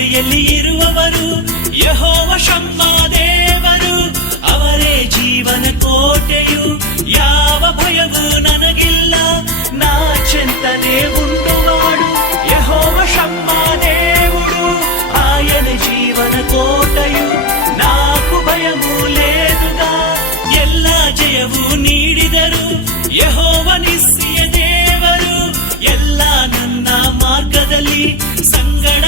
ಜೊತೆಯಲ್ಲಿ ಇರುವವರು ಯೆಹೋವ ಶಮ್ಮಾ ದೇವರು, ಅವರೇ ಜೀವನ ಕೋಟೆಯು. ಯಾವ ಭಯವೂ ನನಗಿಲ್ಲ, ನಾ చింతనే ఉండువాడు యెహోవ ಶಮ್ಮా దేవుడు, ఆయన జీవన కోటయు. నాకు భయము లేదుగా, ಎಲ್ಲ ಜಯವು ನೀಡಿದರು ಯೆಹೋವ ನಿಸ್ಸಿಯ ದೇವರು. ಎಲ್ಲ ನನ್ನ ಮಾರ್ಗದಲ್ಲಿ ಸಂಗಡ